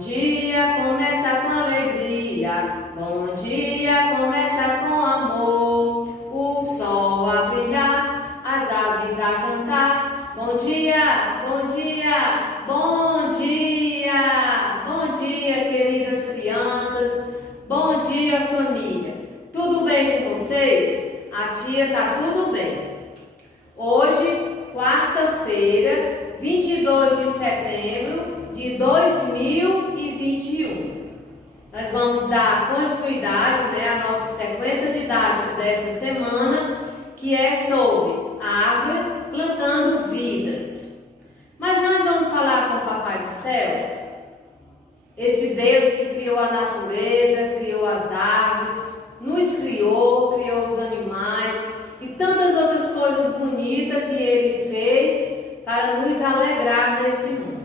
dia começa com alegria, bom dia começa com amor. O sol a brilhar, as aves a cantar. Bom dia, bom dia, bom dia. Bom dia, queridas crianças. Bom dia, família. Tudo bem com vocês? A tia tá tudo bem. Hoje, quarta-feira, 22 de setembro de 2021. Nós vamos dar continuidade, à nossa sequência didática dessa semana, que é sobre a árvore plantando vidas. Mas antes vamos falar com o Papai do Céu, esse Deus que criou a natureza, criou as árvores, nos criou os animais e tantas outras coisas bonitas que Ele fez para nos alegrar nesse mundo.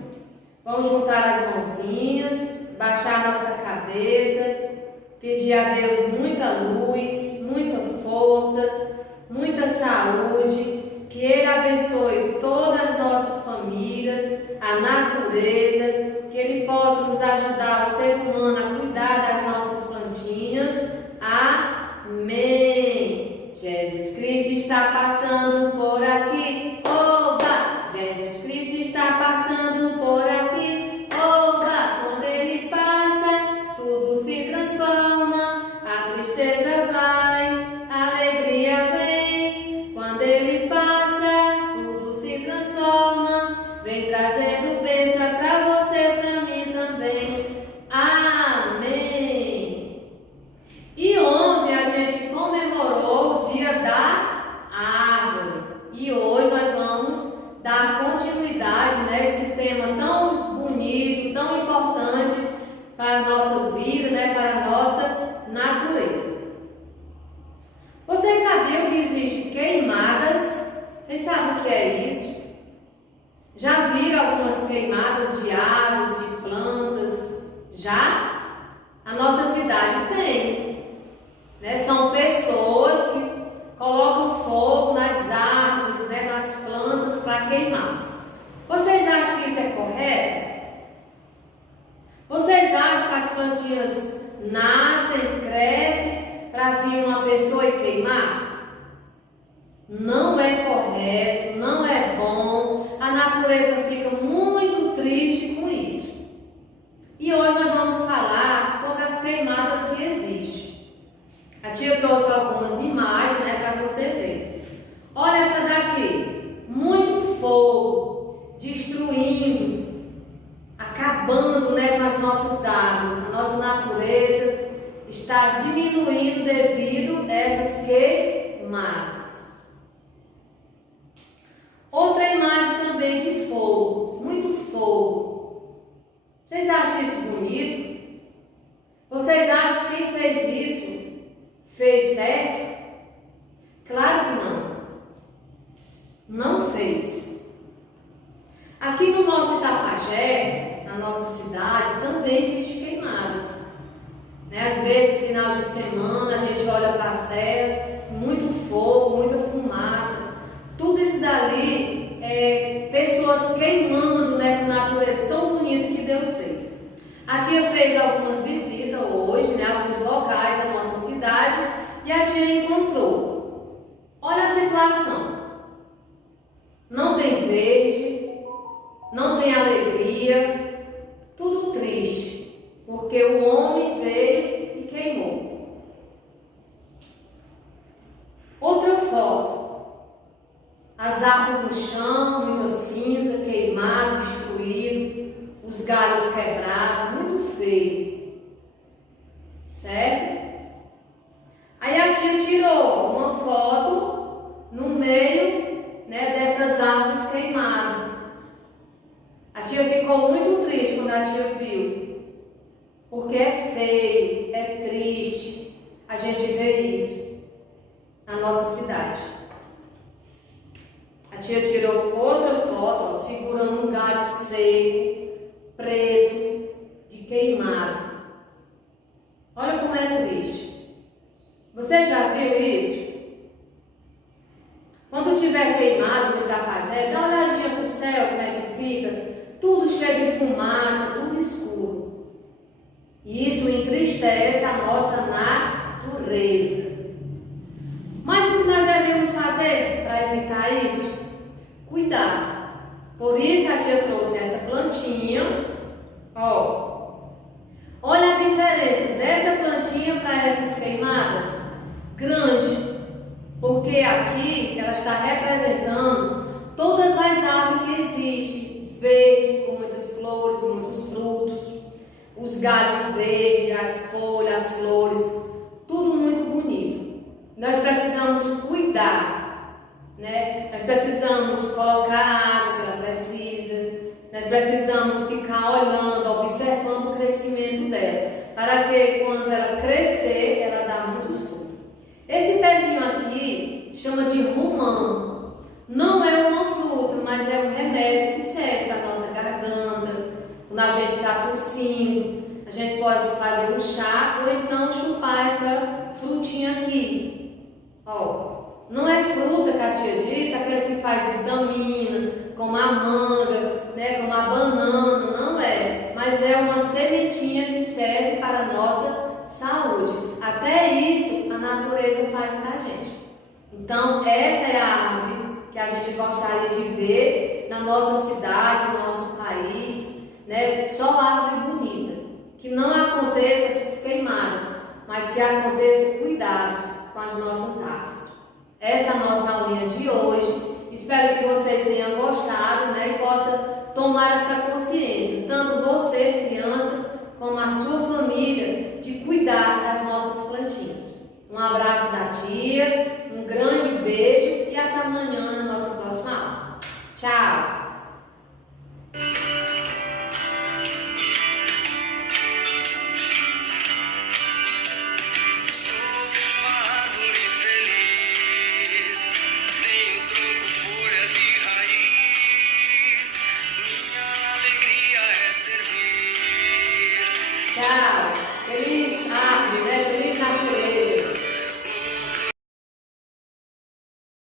Vamos juntar as mãozinhas, baixar nossa cabeça, pedir a Deus muita luz, muita força, muita saúde, que Ele abençoe todas as nossas famílias, a natureza, que Ele possa nos ajudar, o ser humano, a cuidar das nossas plantinhas. Amém. Jesus Cristo está passando por aqui. Oba! Jesus Cristo está passando por aqui. Oba! Quando Ele passa, tudo se transforma. A tristeza vai, a alegria vem. Quando Ele passa, tudo se transforma. Vem trazendo bênção para você, para mim também. Amém. E ontem a gente comemorou o Dia da Árvore. E hoje nós vamos dar continuidade nesse tema tão bonito, tão importante para as nossas vidas, para a nossa natureza. Vocês sabiam que existem queimadas? Vocês sabem o que é isso? Já viram algumas queimadas de árvores, de plantas? Já? A nossa cidade tem. São pessoas que colocam fogo nas árvores, nas plantas para queimar. Vocês acham que isso é correto? Vocês acham que as plantinhas nascem, crescem para vir uma pessoa e queimar? Não é correto, não é bom. A natureza fica muito triste com isso. E hoje nós vamos falar sobre as queimadas que existem. A tia trouxe algumas imagens, para você ver. Olha essa daqui. Muito fogo, destruindo, acabando, com as nossas árvores. A nossa natureza está diminuindo devido a essas queimadas. Outra imagem também de fogo, muito fogo. Vocês acham isso bonito? Vocês acham que quem fez isso fez certo? Claro que não. Não fez. Aqui no nosso Itapajé, na nossa cidade, também existem queimadas. Às vezes, no final de semana, a gente olha para a serra, muito fogo, muita fumaça. Tudo isso dali é pessoas queimando nessa natureza tão bonita que Deus fez. A tia fez algumas visitas hoje, alguns locais da nossa cidade, e a tia encontrou. Olha a situação. Não tem verde, não tem alegria, tudo triste, porque o homem veio e queimou. Outra foto. As árvores no chão, muita cinza, queimado, destruído, os galhos quebrados, muito feio. Certo? Aí a tia tirou uma foto no meio, dessas árvores queimadas. A tia ficou muito triste quando a tia viu, porque é feio, é triste a gente ver isso na nossa cidade. A tia tirou outra foto, segurando um galho seco, preto, de queimado. Olha como é triste. Você já viu isso? Quando tiver queimado no Itapajé, dá uma olhadinha para o céu, como é que fica. Tudo cheio de fumaça, tudo escuro. natureza. Mas o que nós devemos fazer para evitar isso? Cuidar. Por isso a tia trouxe essa plantinha. Olha a diferença dessa plantinha para essas queimadas. Grande. Porque aqui ela está representando todas as árvores que existem. Verde, com muitas flores, muitos frutos. Os galhos verdes, as folhas, as flores. Tudo muito bonito. Nós precisamos cuidar, né? Nós precisamos colocar a água que ela precisa, nós precisamos ficar olhando, observando o crescimento dela, para que quando ela crescer, ela dá muitos frutos. Esse pezinho aqui chama de romã. Não é uma fruta, mas é um remédio que serve para a nossa garganta. Quando a gente está tossindo, a gente pode fazer um chá ou então chupar essa frutinha aqui. Não é fruta que a tia diz, aquela que faz vitamina, como a manga, né, como a banana, não é. Mas é uma sementinha que serve para a nossa saúde. Até isso a natureza faz para a gente. Então essa é a árvore que a gente gostaria de ver na nossa cidade, no nosso país, né? Só árvore bonita. Que não aconteça essas queimadas, mas que aconteça cuidados com as nossas árvores. Essa é a nossa aulinha de hoje. Espero que vocês tenham gostado, né, e possam tomar essa consciência, tanto você, criança, como a sua família, de cuidar das nossas plantinhas. Um abraço da tia.